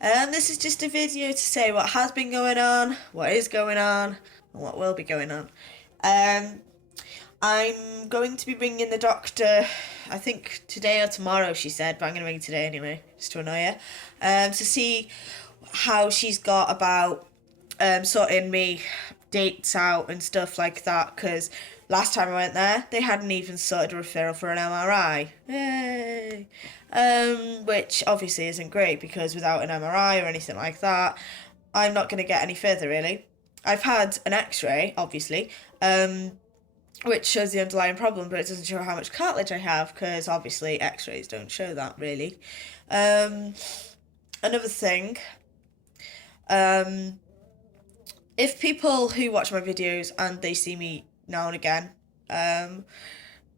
This is just a video to say what has been going on, what is going on, and what will be going on. Um, I'm going to be ringing the doctor, I think today or tomorrow, she said, but I'm going to ring today anyway, just to annoy her, to see how she's got about sorting me dates out and stuff like that, because last time I went there, they hadn't even sorted a referral for an MRI. Yay! Which obviously isn't great because without an MRI or anything like that, I'm not going to get any further really. I've had an X-ray, obviously, which shows the underlying problem, but it doesn't show how much cartilage I have because obviously X-rays don't show that really. Another thing, if people who watch my videos and they see me now and again, and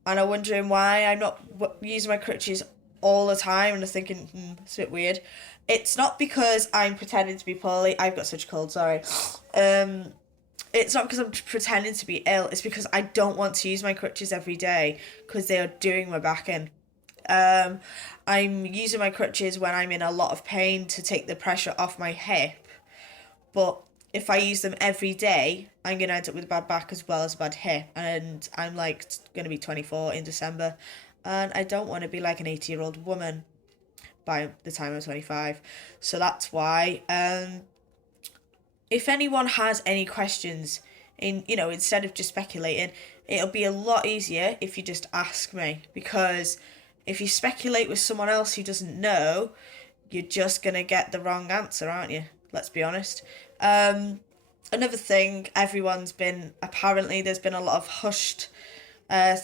are wondering why I'm not using my crutches all the time and are thinking, it's a bit weird. It's not because I'm pretending to be poorly. I've got such a cold, sorry. It's not because I'm pretending to be ill. It's because I don't want to use my crutches every day because they are doing my back in. I'm using my crutches when I'm in a lot of pain to take the pressure off my hip. But if I use them every day, I'm going to end up with a bad back as well as a bad hip. And I'm like going to be 24 in December. And I don't want to be like an 80-year-old woman by the time I'm 25. So that's why. If anyone has any questions, instead of just speculating, it'll be a lot easier if you just ask me. Because if you speculate with someone else who doesn't know, you're just going to get the wrong answer, aren't you? Let's be honest. Another thing, apparently there's been a lot of hushed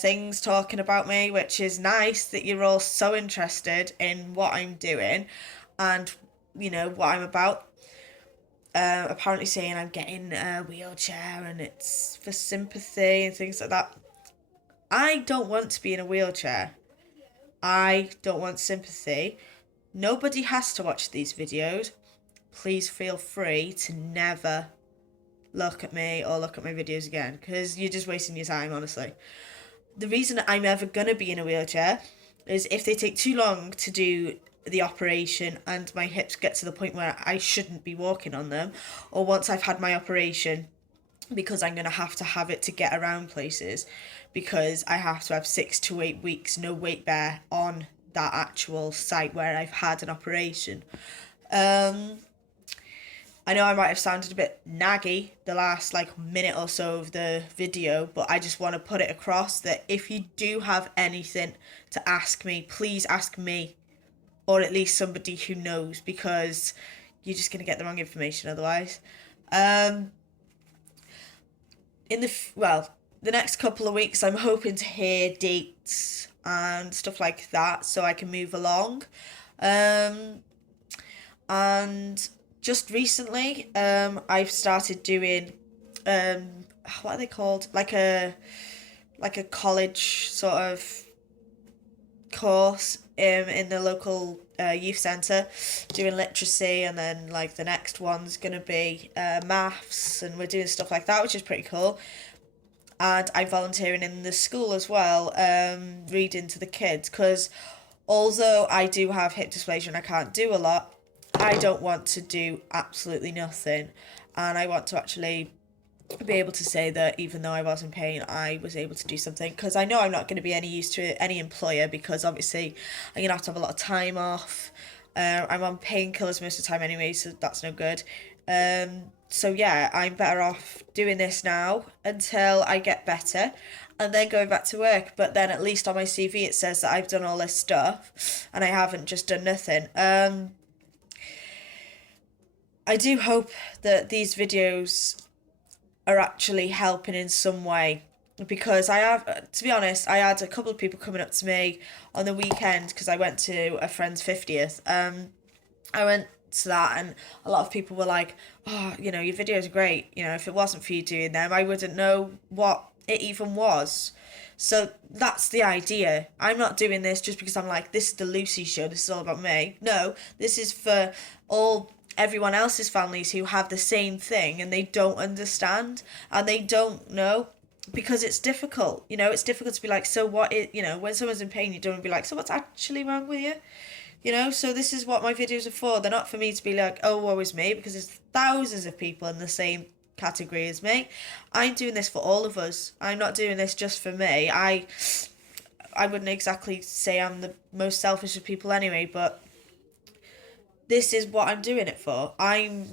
things talking about me, which is nice that you're all so interested in what I'm doing and, what I'm about. Apparently saying I'm getting a wheelchair and it's for sympathy and things like that. I don't want to be in a wheelchair. I don't want sympathy. Nobody has to watch these videos. Please feel free to never look at me or look at my videos again because you're just wasting your time, honestly. The reason I'm ever going to be in a wheelchair is if they take too long to do the operation and my hips get to the point where I shouldn't be walking on them, or once I've had my operation, because I'm going to have it to get around places because I have to have 6 to 8 weeks no weight bear on that actual site where I've had an operation. I know I might have sounded a bit naggy the last minute or so of the video, but I just want to put it across that if you do have anything to ask me, please ask me, or at least somebody who knows, because you're just going to get the wrong information otherwise. The next couple of weeks, I'm hoping to hear dates and stuff like that so I can move along. And just recently, I've started doing, what are they called? Like a college sort of course in the local youth centre, doing literacy, and then the next one's going to be maths, and we're doing stuff like that, which is pretty cool. And I'm volunteering in the school as well, reading to the kids, because although I do have hip dysplasia and I can't do a lot, I don't want to do absolutely nothing, and I want to actually be able to say that even though I was in pain, I was able to do something, because I know I'm not going to be any use to any employer, because obviously I'm going to have a lot of time off. I'm on painkillers most of the time anyway, so that's no good. So yeah, I'm better off doing this now until I get better and then going back to work. But then at least on my CV it says that I've done all this stuff and I haven't just done nothing. I do hope that these videos are actually helping in some way, because to be honest, I had a couple of people coming up to me on the weekend because I went to a friend's 50th. I went to that and a lot of people were like, oh, your videos are great. If it wasn't for you doing them, I wouldn't know what it even was. So that's the idea. I'm not doing this just because I'm like, this is the Lucy show, this is all about me. No, this is for everyone else's families who have the same thing and they don't understand and they don't know, because it's difficult. It's difficult to be like, so what is, when someone's in pain, you don't want to be like, so what's actually wrong with you? You know, so this is what my videos are for. They're not for me to be like, oh, woe is me, because there's thousands of people in the same category as me. I'm doing this for all of us. I'm not doing this just for me. I wouldn't exactly say I'm the most selfish of people anyway, but this is what I'm doing it for. I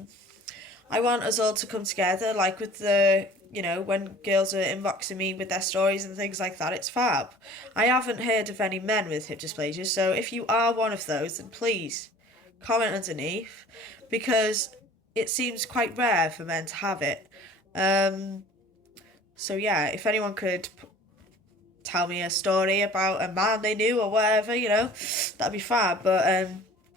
want us all to come together, like with the, you know, when girls are inboxing me with their stories and things like that, it's fab. I haven't heard of any men with hip dysplasia, so if you are one of those, then please comment underneath, because it seems quite rare for men to have it. Um, so yeah, if anyone could tell me a story about a man they knew or whatever, you know, that'd be fab. But